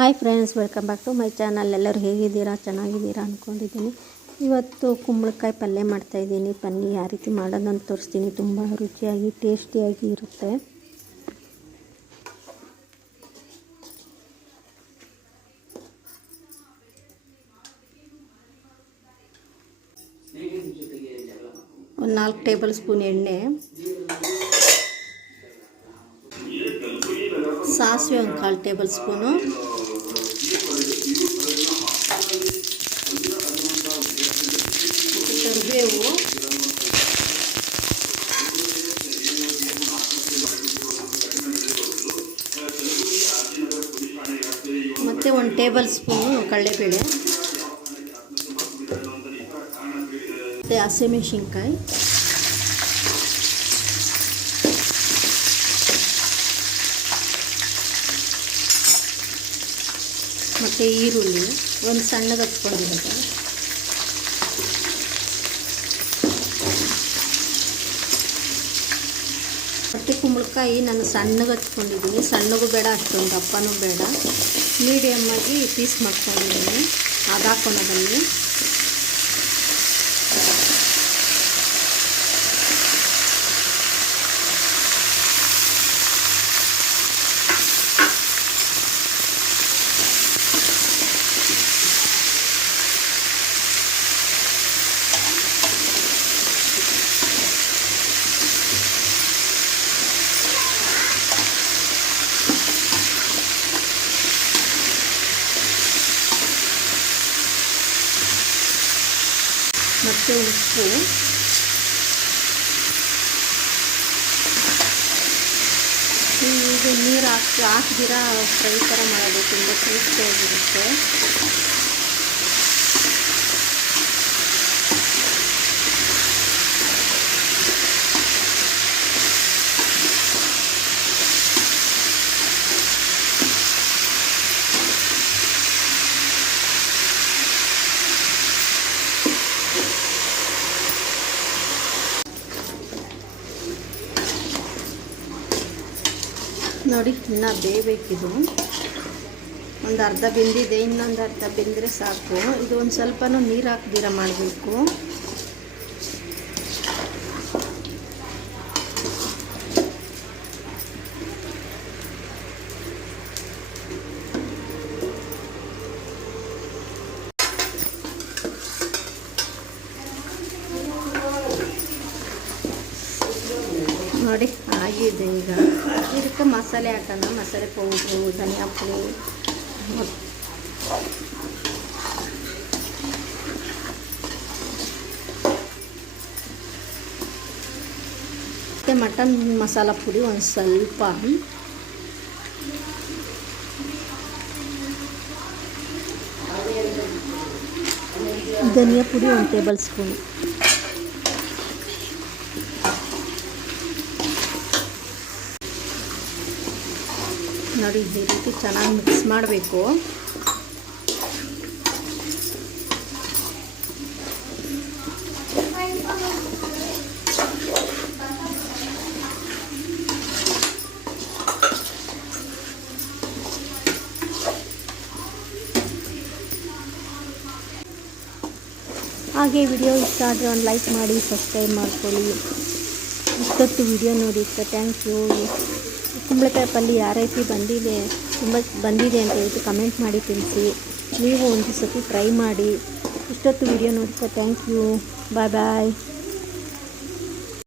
Hi friends welcome back to my channel ಎಲ್ಲರೂ ಹೇಗಿದ್ದೀರಾ? ಚೆನ್ನಾಗಿದ್ದೀರಾ ಅಂದ್ಕೊಂಡಿದ್ದೀನಿ ಇವತ್ತು ಕುಂಬಳಕಾಯಿ ಪಲ್ಯ ಮಾಡ್ತಾಯಿದ್ದೀನಿ ಪನ್ನಿ ಯಾವ ರೀತಿ ಮಾಡೋದಂತ ತೋರಿಸ್ತೀನಿ. ತುಂಬ ರುಚಿಯಾಗಿ, ಟೇಸ್ಟಿಯಾಗಿ ಇರುತ್ತೆ. ಒಂದು ನಾಲ್ಕು ಟೇಬಲ್ ಸ್ಪೂನ್ ಎಣ್ಣೆ. ಸಾಸಿವೆ ಒಂದು ಕಾಲು ಟೇಬಲ್ ಸ್ಪೂನು. ಮತ್ತು ಒಂದು ಟೇಬಲ್ ಸ್ಪೂನು ಕಡಲೆಬೇಳೆ. ಮತ್ತು ಹಸಿಮೆಣಸಿನ್ಕಾಯಿ ಮತ್ತು ಈರುಳ್ಳಿ ಒಂದು ಸಣ್ಣಗೆ ಹಚ್ಕೊಂಡಿರೋದು ಮತ್ತು ಕುಂಬಳಕಾಯಿ ನಾನು ಸಣ್ಣಗೆ ಹಚ್ಕೊಂಡಿದ್ದೀನಿ. ಸಣ್ಣಗೂ ಬೇಡ, ಅಷ್ಟೊಂದು ದಪ್ಪನೂ ಬೇಡ. ಮೀಡಿಯಮ್ಮಾಗಿ ಪೀಸ್ ಮಾಡ್ಕೊಂಡಿದ್ದೀನಿ. ಅದು ಹಾಕ್ಕೊಳೋದಲ್ಲಿ ಮತ್ತು ಉಪ್ಪು ಇದು ನೀರು ಹಾಕಿ ಹಾಕ್ದಿರ ಫ್ರೈ ಥರ ಮಾಡೋದು ತುಂಬ ಟೇಸ್ಟಿಯಾಗಿರುತ್ತೆ ನೋಡಿ, ಇನ್ನೂ ಬೇಯಬೇಕಿದು ಒಂದು ಅರ್ಧ ಬೆಂದಿದೆ, ಇನ್ನೊಂದು ಅರ್ಧ ಬೆಂದರೆ ಸಾಕು. ಇದು ಒಂದು ಸ್ವಲ್ಪನೂ ನೀರು ಹಾಕ್ದಿರ ಮಾಡಬೇಕು. ನೋಡಿ ಆಗಿದೆ ಈಗ ಇದಕ್ಕೆ ಮಸಾಲೆ ಹಾಕೋಣ ಮಸಾಲೆ ಪೌಡ್ರು ಧನಿಯಾ ಪುಡಿ ಮತ್ತು ಮಟನ್ ಮಸಾಲ ಪುಡಿ ಒಂದು ಸ್ವಲ್ಪ ಧನಿಯಾ ಪುಡಿ ಒಂದು ಟೇಬಲ್ ಸ್ಪೂನ್ ನೋಡಿ ಈ ರೀತಿ ಚೆನ್ನಾಗಿ ಮಿಕ್ಸ್ ಮಾಡಬೇಕು. ಹಾಗೆ ವಿಡಿಯೋ ಇಷ್ಟ ಆದರೆ ಒಂದು ಲೈಕ್ ಮಾಡಿ ಸಬ್ಸ್ಕ್ರೈಬ್ ಮಾಡ್ಕೊಳ್ಳಿ. ಇಷ್ಟೊತ್ತು ವಿಡಿಯೋ ನೋಡಿದ್ಕೆ ಥ್ಯಾಂಕ್ ಯು ಕುಂಬಳಕಾಯಿ ಪಲ್ಯ ಯಾವ ರೀತಿ ಬಂದಿದೆ, ತುಂಬ ಬಂದಿದೆ ಅಂತ ಹೇಳಿ ಕಮೆಂಟ್ ಮಾಡಿ ತಿಳಿಸಿ. ನೀವು ಒಂದು ಸತಿ ಟ್ರೈ ಮಾಡಿ. ಇಷ್ಟೊತ್ತು ವಿಡಿಯೋ ನೋಡಿದ್ಕೆ ಥ್ಯಾಂಕ್ ಯು ಬಾಯ್ ಬಾಯ್